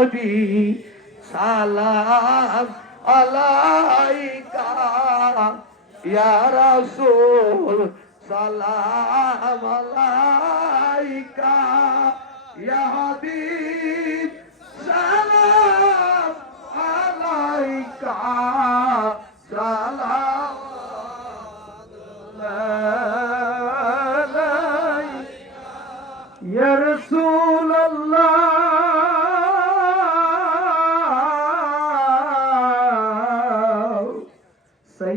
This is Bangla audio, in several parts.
নবী সালাম আলাইকা। ইয়া রাসূল সালাম আলাইকা। ইয়া হাবিব সালাম আলাইকা। সালাম আলাইকা।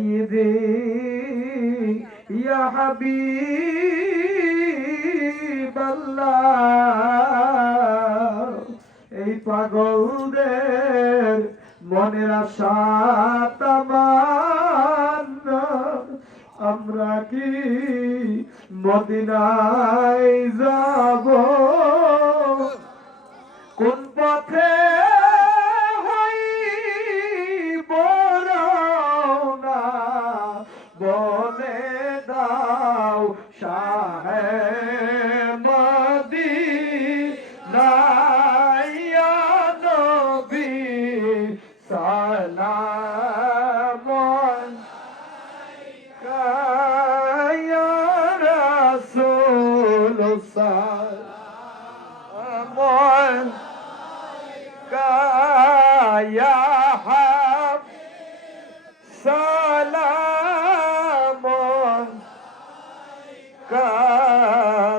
سيدي يا حبيب الله এই পাগলদের মনের আশা তামান্না আমরা কি মদিনায় যাব বলে দাও শাহে মদিনা ইয়া নবী সালাম ইয়া রাসূল সালাম يا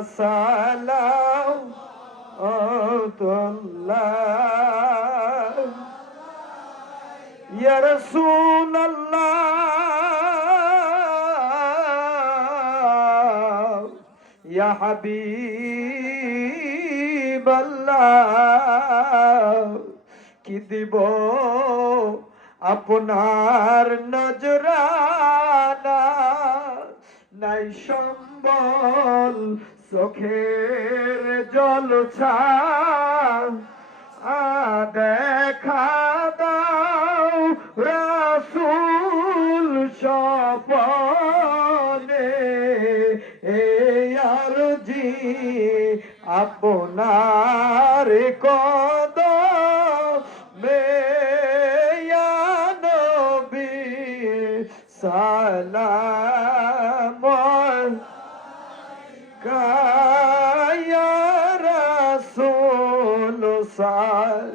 كسلام الله يا رسول الله يا حبيب الله কি দিব আপনার নজরানা নাই সম্বল, চোখের জল ছা দেখা দাও রাসুল সপনে আর জি আপনার কদ নবী সালাম। কায়া রাসূল সালাম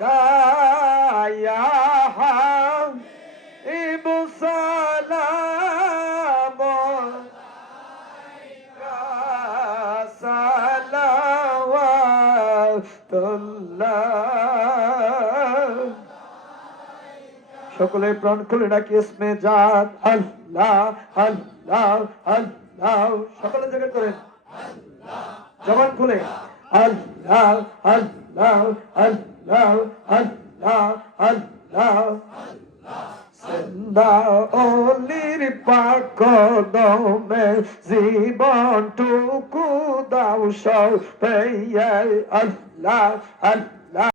কায়া হাবিব সালাম। সকলে প্রাণ খুলে ডাকি, ইসমে জাত আল্লাহ আল্লাহ আল্লাহ সকলে জায়গায় করেন জবান খুলে। আল্লাহ আল্লাহ আল্লাহ আল্লাহ আল্লাহ অলির পাক দমে জীবন টুকু দাও, সব আল্লাহ আল্লাহ।